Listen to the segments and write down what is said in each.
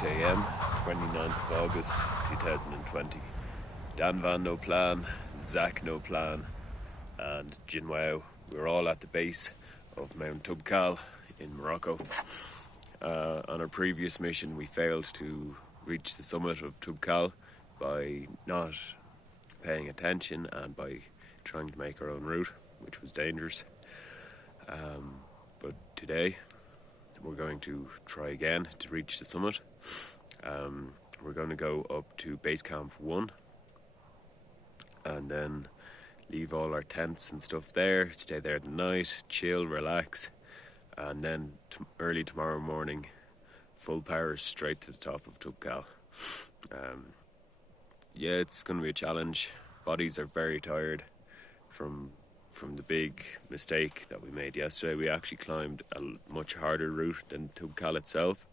8 a.m, 29th of August 2020. Dan Van no plan, Zach no plan, and Jinwao. We're all at the base of Mount Toubkal in Morocco. On our previous mission, we failed to reach the summit of Toubkal by not paying attention and by trying to make our own route, which was dangerous. But today, we're going to try again to reach the summit. We're going to go up to base camp 1 and then leave all our tents and stuff there, stay there the night, chill, relax, and then early tomorrow morning, full power straight to the top of Toubkal. Yeah, it's going to be a challenge. Bodies are very tired from the big mistake that we made yesterday. We actually climbed a much harder route than Toubkal itself,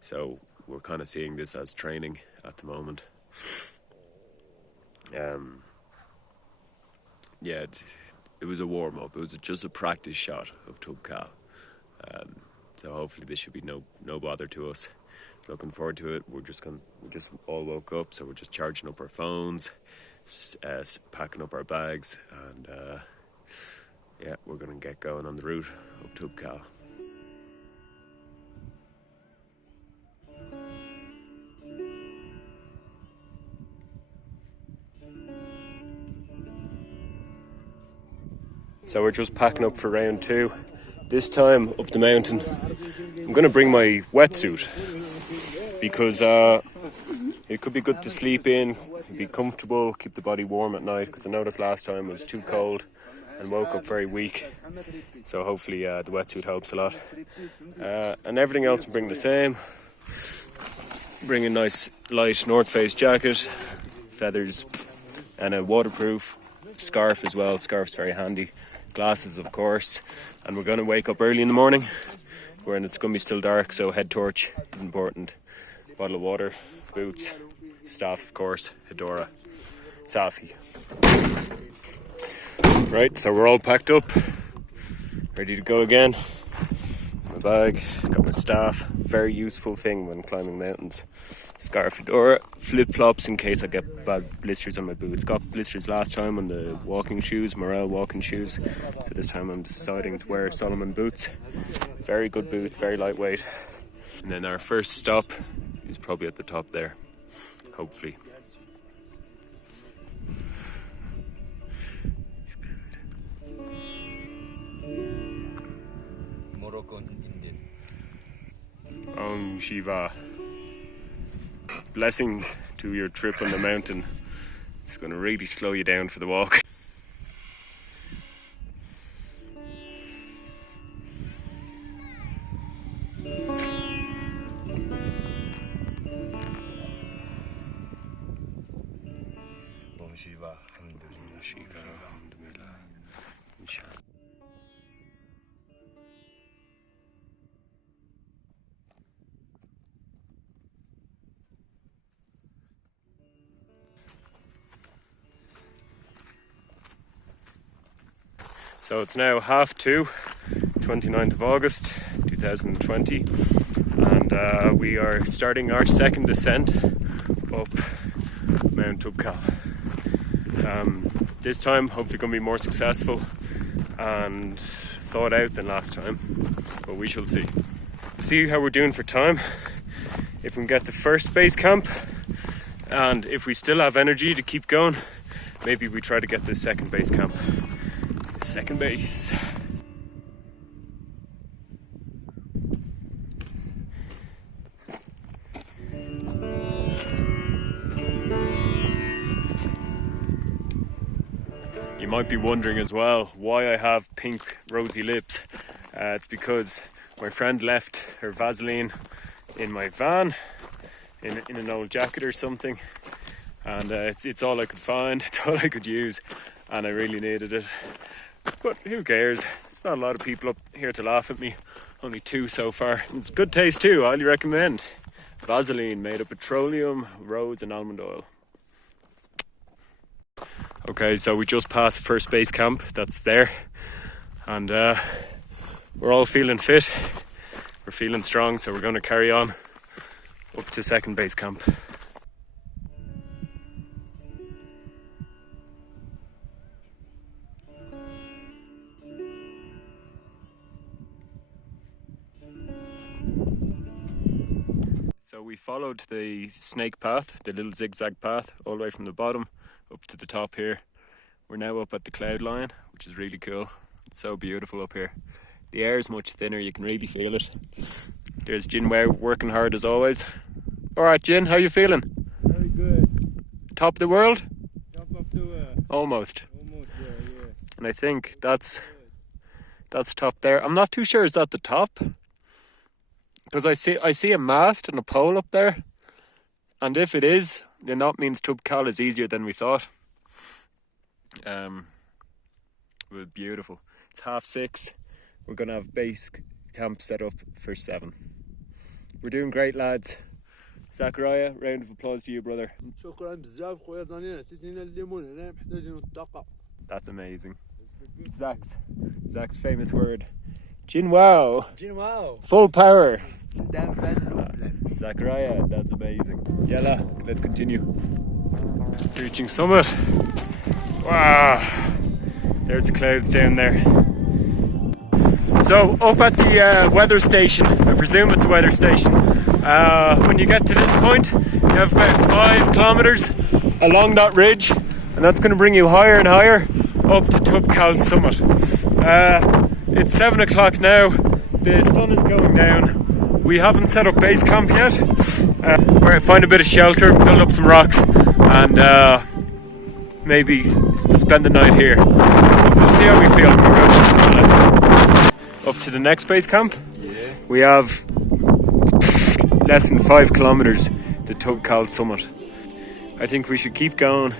so we're kind of seeing this as training at the moment. Yeah, it was a warm-up. It was just a practice shot of Toubkal. So hopefully this should be no bother to us. Looking forward to it. We just all woke up, so we're just charging up our phones, packing up our bags, and yeah, we're going to get going on the route up Toubkal. So we're just packing up for round 2. This time up the mountain, I'm going to bring my wetsuit because it could be good to sleep in, be comfortable, keep the body warm at night, because I noticed last time it was too cold and woke up very weak. So hopefully the wetsuit helps a lot. And everything else I'm bringing the same. Bring a nice light North Face jacket, feathers, and a waterproof scarf as well. Scarf's very handy. Glasses, of course. And we're going to wake up early in the morning when it's going to be still dark, so head torch is important. Bottle of water, boots, staff, of course, Hedora, Safi. Right, so we're all packed up, ready to go again. My bag, got my staff, very useful thing when climbing mountains. Scarf, Hedora, flip-flops in case I get bad blisters on my boots. Got blisters last time on the walking shoes, Morel walking shoes. So this time I'm deciding to wear Solomon boots. Very good boots, very lightweight. And then our first stop is probably at the top there, hopefully. It's good. Moroccan Indian. Om Shiva. Blessing to your trip on the mountain. It's going to really slow you down for the walk. Om Shiva, Alhamdulillah. Shiva, Alhamdulillah. Inshallah. So it's now 2:30, 29th of August 2020, and we are starting our second descent up Mount Toubkal. This time hopefully going to be more successful and thought out than last time, but we shall see. See how we're doing for time, if we can get the first base camp, and if we still have energy to keep going, maybe we try to get the second base camp. Second base. You might be wondering as well why I have pink rosy lips. It's because my friend left her Vaseline in my van in an old jacket or something, and it's all I could find, it's all I could use, and I really needed it. But who cares? There's not a lot of people up here to laugh at me. Only 2 so far. It's good taste too, I highly recommend. Vaseline made of petroleum, rose and almond oil. Okay, so we just passed the first base camp, that's there. And we're all feeling fit. We're feeling strong, so we're going to carry on up to second base camp. So we followed the snake path, the little zigzag path, all the way from the bottom up to the top here. We're now up at the cloud line, which is really cool. It's so beautiful up here. The air is much thinner, you can really feel it. There's Jin Wow working hard as always. Alright Jin, how you feeling? Very good. Top of the world? Top of the world. Almost. Almost there, yes. And I think that's top there. I'm not too sure is that the top? Because I see a mast and a pole up there. And if it is, then that means Toubkal is easier than we thought. It was beautiful. It's 6:30. We're going to have base camp set up for 7. We're doing great, lads. Zachariah, round of applause to you, brother. شكرا بزاف خويا دانيال عطيتينا الليمون هنا محتاجين الطاقة. That's amazing. Zach's famous word. Jin Wow. Jin Wow. Full power. Unplanned. Zachariah, that's amazing. Yalla, let's continue. Reaching summit. Wow. There's the clouds down there. So up at the weather station, I presume it's a weather station. When you get to this point, you have about 5 kilometers along that ridge, and that's going to bring you higher and higher up to Toubkal summit. It's 7 o'clock now. The sun is going down. We haven't set up base camp yet. We're going to find a bit of shelter, build up some rocks, and maybe spend the night here. We'll see how we feel when we go up to the next base camp. Yeah. We have less than 5 kilometers to Toubkal summit. I think we should keep going,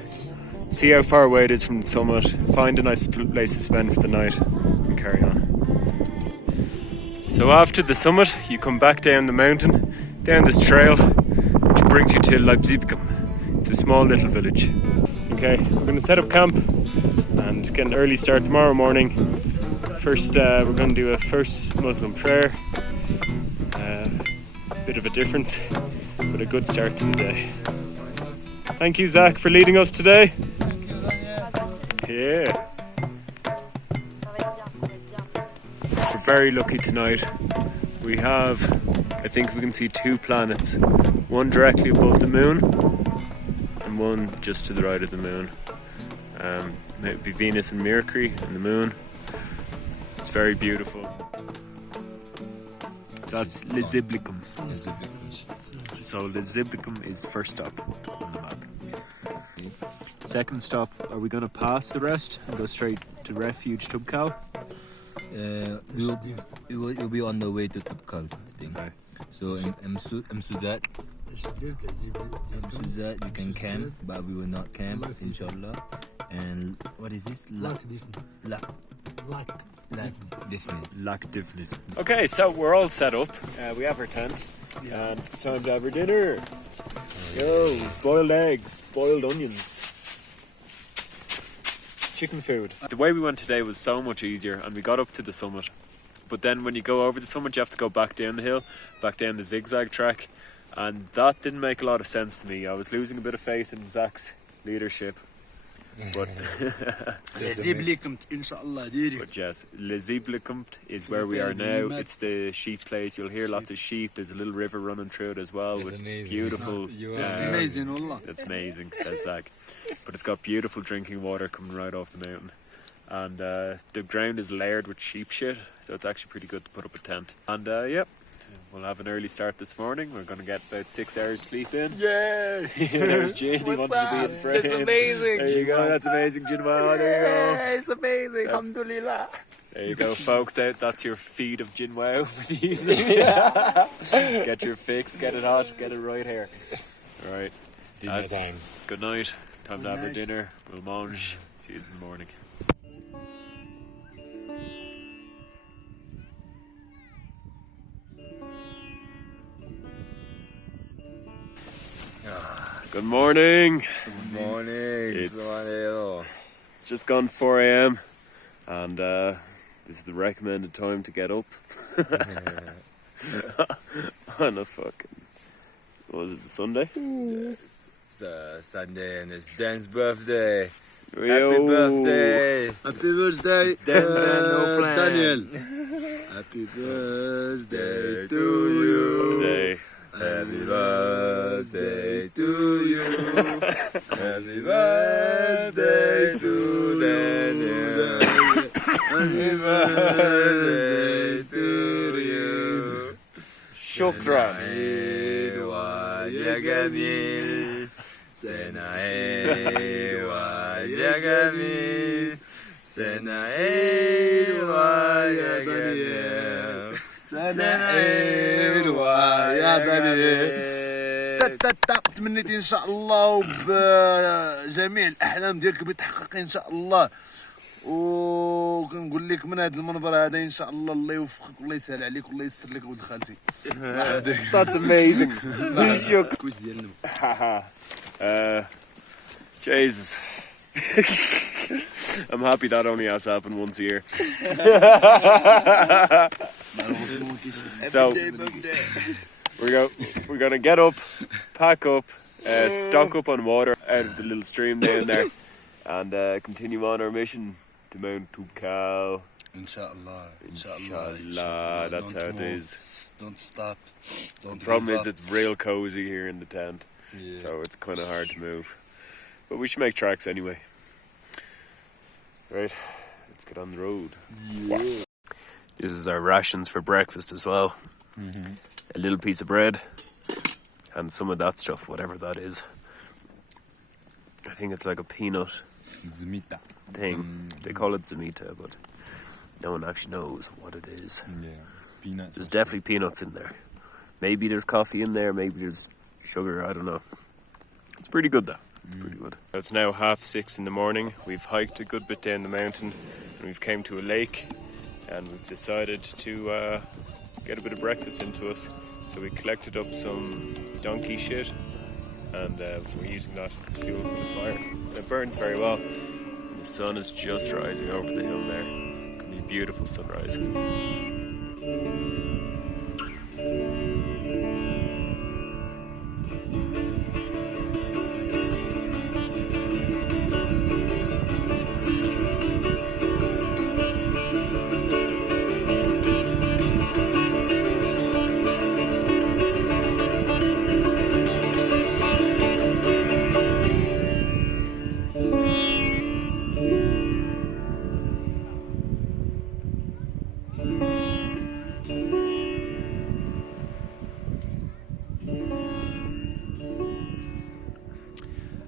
see how far away it is from the summit, find a nice place to spend for the night, and carry on. So after the summit, you come back down the mountain, down this trail, which brings you to Leipzig. It's a small little village. Okay, we're going to set up camp and get an early start tomorrow morning. First, we're going to do a first Muslim prayer. Bit of a difference, but a good start to the day. Thank you, Zach, for leading us today. Yeah. We're very lucky tonight. We have, I think we can see 2 planets. One directly above the moon, and one just to the right of the moon. It would be Venus and Mercury and the moon. It's very beautiful. That's Leziblicum. So Leziblicum is first stop on the map. Second stop, are we going to pass the rest and go straight to Refuge Toubkal? We'll be on the way to Toubkal, I think. Okay. So in Suzat, you can camp, but we will not camp, inshallah. And what is this? Lac Diffnit. Okay, so we're all set up. We have our tent, and it's time to have our dinner. Yo, boiled eggs, boiled onions, chicken food. The way we went today was so much easier, and we got up to the summit. But then when you go over the summit, you have to go back down the hill, back down the zigzag track, and that didn't make a lot of sense to me. I was losing a bit of faith in Zach's leadership. But yes, Leziblicum is where we are now. It's the sheep place. You'll hear lots of sheep. There's a little river running through it as well with beautiful. That's amazing, wallah. That's amazing, says Zach. But it's got beautiful drinking water coming right off the mountain, and the ground is layered with sheep shit, so it's actually pretty good to put up a tent. And yep. We'll have an early start this morning. We're going to get about 6 hours sleep in. Yeah! There's Jane. He wanted to be in frame. It's amazing. There you go. That's amazing, Jinwa. There you go. Yeah, it's amazing. Alhamdulillah. There you go, folks. That's your feed of Jinwa for the evening. Get your fix. Get it hot. Get it right here. All right. Dinner time. Good night. Time to have our dinner. We'll mange. See you in the morning. Good morning. Good morning. It's just gone 4 a.m. and this is the recommended time to get up on a fucking What was it, the Sunday? It's Sunday and it's Dan's birthday. Yo. Happy birthday. Happy birthday, No plan. Daniel. Happy birthday to you. Today. Happy birthday to you. Happy birthday to Daniel. Happy birthday to you. Shukran. يا جميل سنعيد يا جميل سنعيد يا جميل سنعيد يا بني تمنيت ان شاء الله وبجميع الاحلام ديالك بيتحقق ان شاء الله. وكنقول لك من هذا المنبر هذا ان شاء الله الله يوفقك والله يسهل عليك والله يسر لك ولد خالتي. That's amazing. كويس ديالنا. Jesus. I'm happy that only has to happen once a year. So we're gonna get up, pack up, stock up on water out of the little stream down there, and continue on our mission to Mount Toubkal. Inshallah. Inshallah, that's how it is. Don't stop. Don't The problem give is up. it's real cozy here in the tent, so it's kind of hard to move. But we should make tracks anyway. Right, let's get on the road. Wow. This is our rations for breakfast as well. A little piece of bread and some of that stuff, whatever that is. I think it's like a peanut Zmita. thing. They call it zamita, but no one actually knows what it is. Yeah. Peanuts. There's definitely peanuts in there. Maybe there's coffee in there, maybe there's sugar, I don't know. It's pretty good though. It's pretty good. It's now 6:30 in the morning. We've hiked a good bit down the mountain and we've came to a lake and we've decided to get a bit of breakfast into us. So we collected up some donkey shit and we're using that as fuel for the fire. And it burns very well. And the sun is just rising over the hill there. It's gonna be a beautiful sunrise.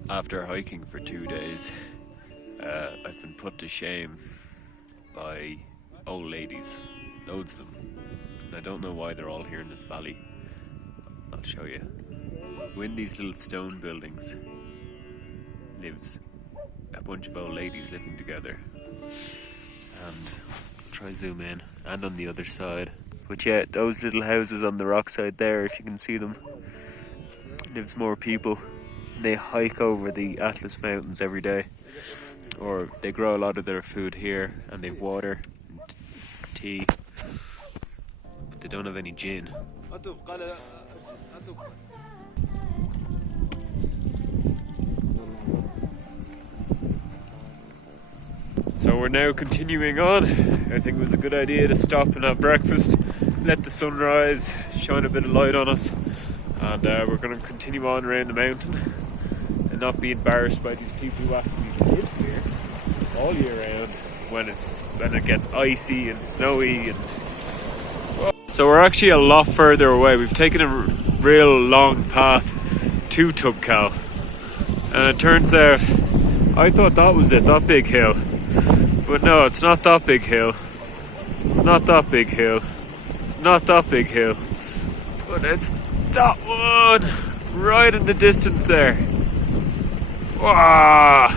After hiking for 2 days, I've been put to shame by old ladies, loads of them. And I don't know why they're all here in this valley. I'll show you. In these little stone buildings lives a bunch of old ladies living together. And I'll try zoom in, and on the other side. But yeah, those little houses on the rock side there, if you can see them, lives more people. They hike over the Atlas Mountains every day, or they grow a lot of their food here, and they've water and tea, but they don't have any gin. So we're now continuing on. I think it was a good idea to stop and have breakfast, let the sun rise, shine a bit of light on us, and we're going to continue on around the mountain and not be embarrassed by these people who actually live here all year round when it gets icy and snowy. And so we're actually a lot further away. We've taken a real long path to Toubkal, and it turns out I thought that was it, that big hill, but no, it's not that big hill. It's not that big hill. It's not that big hill, but it's that one right in the distance there. Wow.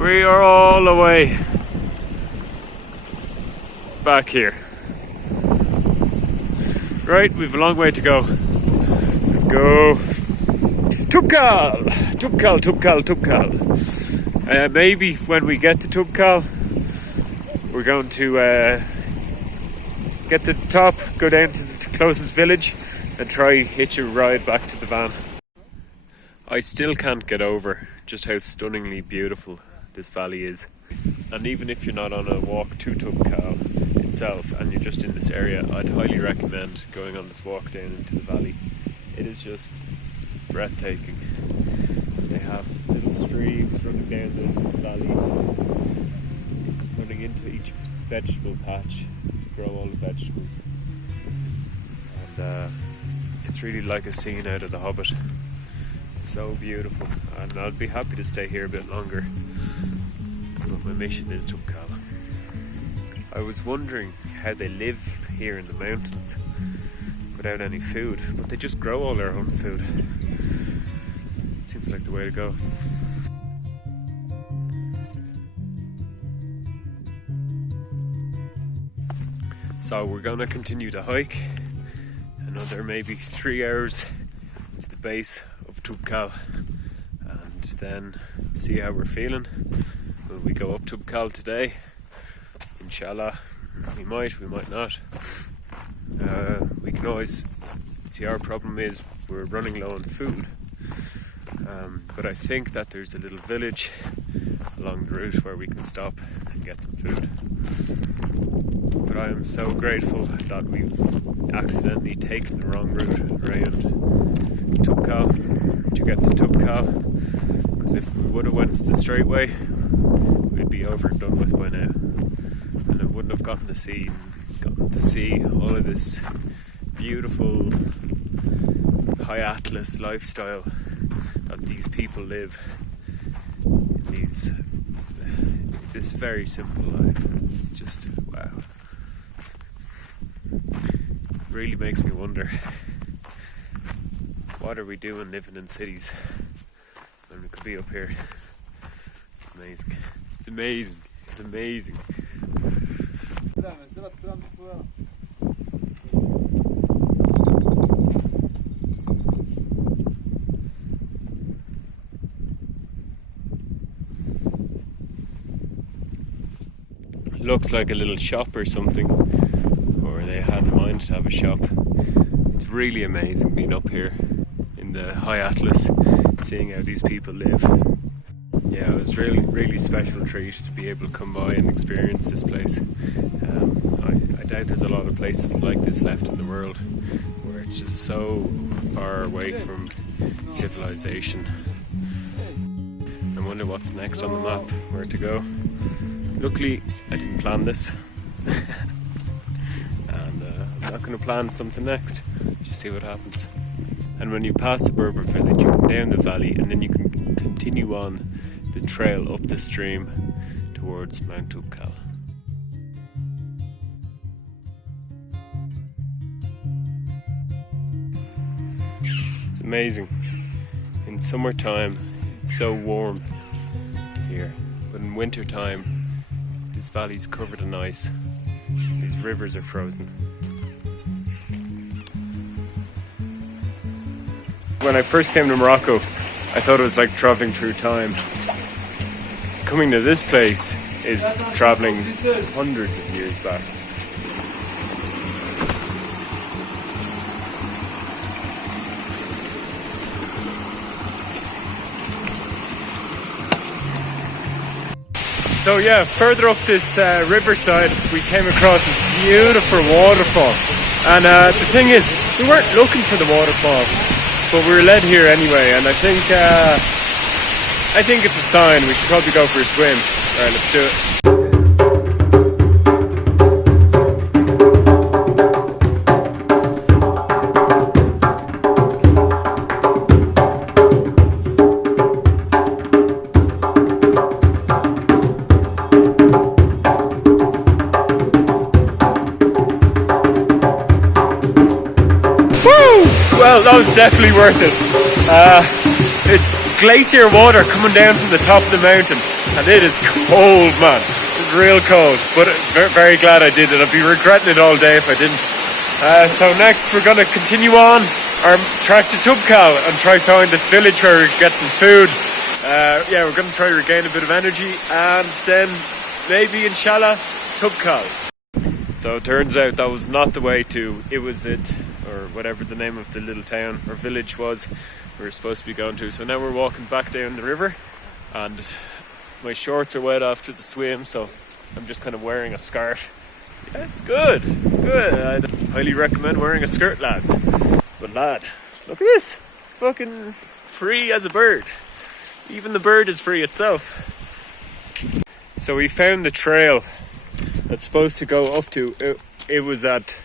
We are all the way back here. Right, we've a long way to go. Let's go. Toubkal! Toubkal, Toubkal, Toubkal. Maybe when we get to Toubkal, we're going to get to the top, go down to the closest village, and try hitch a ride back to the van. I still can't get over just how stunningly beautiful this valley is. And even if you're not on a walk to Toubkal itself and you're just in this area, I'd highly recommend going on this walk down into the valley. It is just breathtaking. They have little streams running down the valley, running into each vegetable patch to grow all the vegetables. And it's really like a scene out of The Hobbit. It's so beautiful, and I'd be happy to stay here a bit longer, but my mission is Toubkal. I was wondering how they live here in the mountains without any food, but they just grow all their own food. It seems like the way to go. So we're gonna continue to hike another maybe 3 hours to the base of Toubkal, and then see how we're feeling. Will we go up Toubkal today? Inshallah, we might not. We can always see. Our problem is we're running low on food, but I think that there's a little village along the route where we can stop and get some food. But I am so grateful that we've accidentally taken the wrong route around Toubkal to get to Toubkal, because if we would have went the straight way, we'd be over and done with by now, and I wouldn't have gotten to see all of this beautiful high atlas lifestyle that these people live. This very simple life. It's just wow. Really makes me wonder, what are we doing living in cities when we could be up here? It's amazing. It's amazing. It's amazing. Looks like a little shop or something, or they had in mind to have a shop. It's really amazing being up here in the high atlas, seeing how these people live. Yeah, it was really special treat to be able to come by and experience this place. I doubt there's a lot of places like this left in the world, where it's just so far away from civilization. I wonder what's next on the map, where to go. Luckily, I didn't plan this, and I'm not going to plan something next, just see what happens. And when you pass the Berber village, you come down the valley, and then you can continue on the trail up the stream towards Mount Toubkal. It's amazing. In summertime, it's so warm here, but in wintertime, this valley's covered in ice. These rivers are frozen. When I first came to Morocco, I thought it was like traveling through time. Coming to this place is traveling hundreds of years back. So yeah, further up this riverside, we came across this beautiful waterfall. And the thing is, we weren't looking for the waterfall, but we were led here anyway. And I think it's a sign. We should probably go for a swim. All right, let's do it. Well, that was definitely worth it. It's glacier water coming down from the top of the mountain, and it is cold, man. It's real cold, but very glad I did it. I'd be regretting it all day if I didn't. So next we're going to continue on our track to Toubkal and try find this village where we can get some food. Yeah, we're going to try to regain a bit of energy, and then maybe, inshallah, Toubkal. So it turns out that was not the way to It Was It, or or whatever the name of the little town or village was we were supposed to be going to. So now we're walking back down the river, and my shorts are wet after the swim, so I'm just kind of wearing a scarf. Yeah, it's good. It's good. I'd highly recommend wearing a skirt, lads. But lad, look at this. Fucking free as a bird. Even the bird is free itself. So we found the trail that's supposed to go up to. It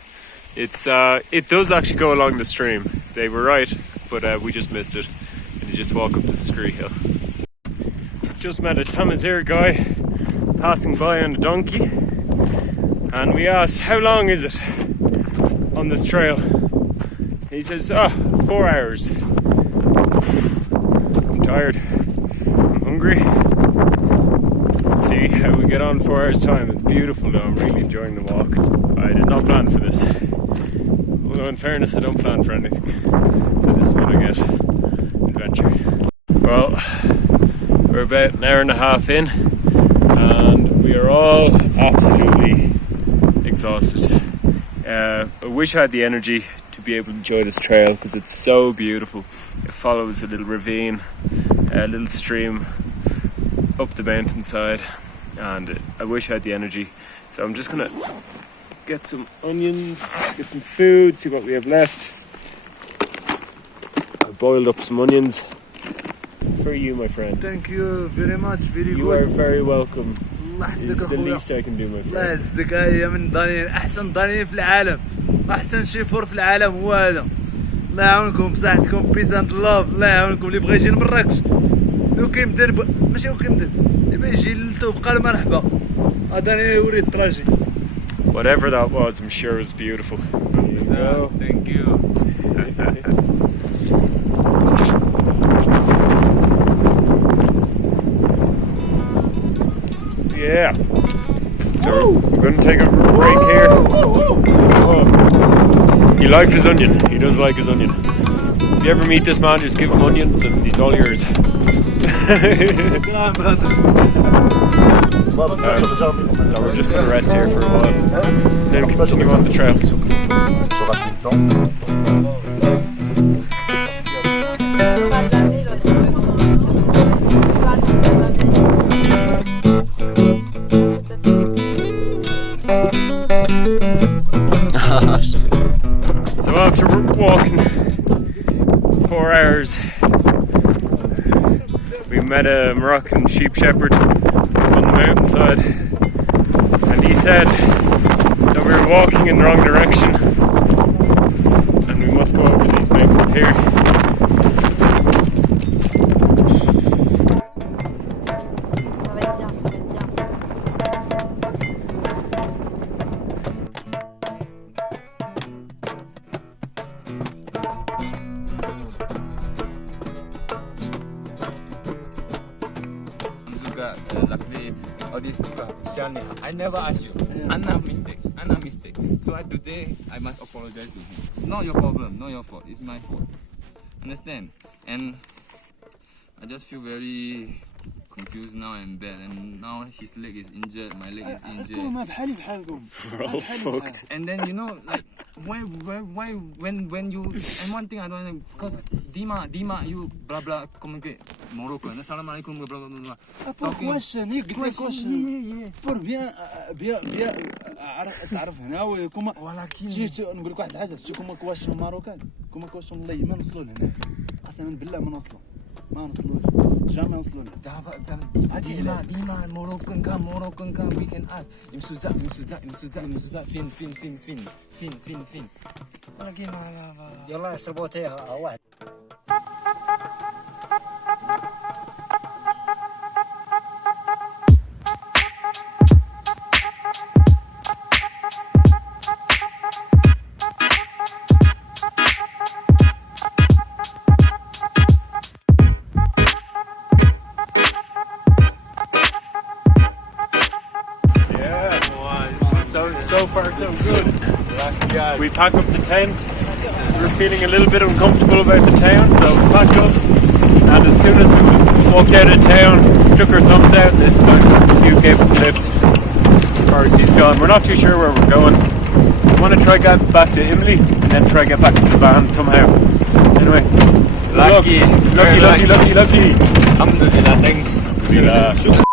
does actually go along the stream. They were right, but we just missed it. And you just walk up to the scree hill. Just met a Tamazir guy passing by on a donkey, and we asked, how long is it on this trail? He says, 4 hours. I'm tired. I'm hungry. Let's see how we get on 4 hours time. It's beautiful though. I'm really enjoying the walk. I did not plan for this. Although in fairness, I don't plan for anything. So this is what I get. Adventure. Well, we're about an hour and a half in, and we are all absolutely exhausted. I wish I had the energy to be able to enjoy this trail because it's so beautiful. It follows a little ravine, a little stream up the mountainside, and I wish I had the energy. So I'm just gonna get some onions, get some food, see what we have left. I boiled up some onions for you, my friend. Thank you very much, very You good. are very welcome. الله يحفظك It's the اخويا. least I can do, my الله friend. يعزك. هي من دانيال، احسن دانيال في العالم، احسن شيفور في العالم هو هذا. الله يعاونكم بصحتكم، بيس اند لاف. الله يعاونكم. اللي بغى يجي لمراكش لو كيمدن ماشي لو كيمدن، اللي بغى يجي لتوبقال مرحبا. دانيال يوري التراجي. Whatever that was, I'm sure it was beautiful. So, Thank you. yeah. So we're going to take a break here. Oh. He likes his onion. He does like his onion. If you ever meet this man, just give him onions and he's all yours. So we're just going to rest here for a while and then continue on the trail. So after walking 4 hours, we met a Moroccan sheep shepherd on the mountainside, and he said that we were walking in the wrong direction and we must go over these mountains here. I never ask you. Anna mistake. So today I must apologize to him. Not your problem, not your fault. It's my fault. Understand? And I just feel very confused now and bad. And now his leg is injured, my leg is injured. We're all fucked. And then like why when you, and one thing I don't know, because Dima you blah blah communicate Moroccan. Assalamu alaikum blah blah blah. Pour question هيك قلت لك question. بور بيان تعرف هنا وكما ولكن جيت نقول لك واحد الحاجه، شتي كما كواشن ماروكان، كما كواشن والله ما نوصلوا لهنا. قسما بالله ما نوصلوا جامي نوصلوا له. Dima Moroccan kan we can ask imsuza fin ولكن يلا اشربوا تيه واحد. So far so good. We pack up the tent. We were feeling a little bit uncomfortable about the town, so we packed up, and as soon as we walked out of town, stuck our thumbs out, and this guy gave us a lift. Of course, he's gone. We're not too sure where we're going. I want to try get back to Imley and then try get back to the van somehow. Anyway, Lucky. lucky. Alhamdulillah, thanks. Alhamdulillah.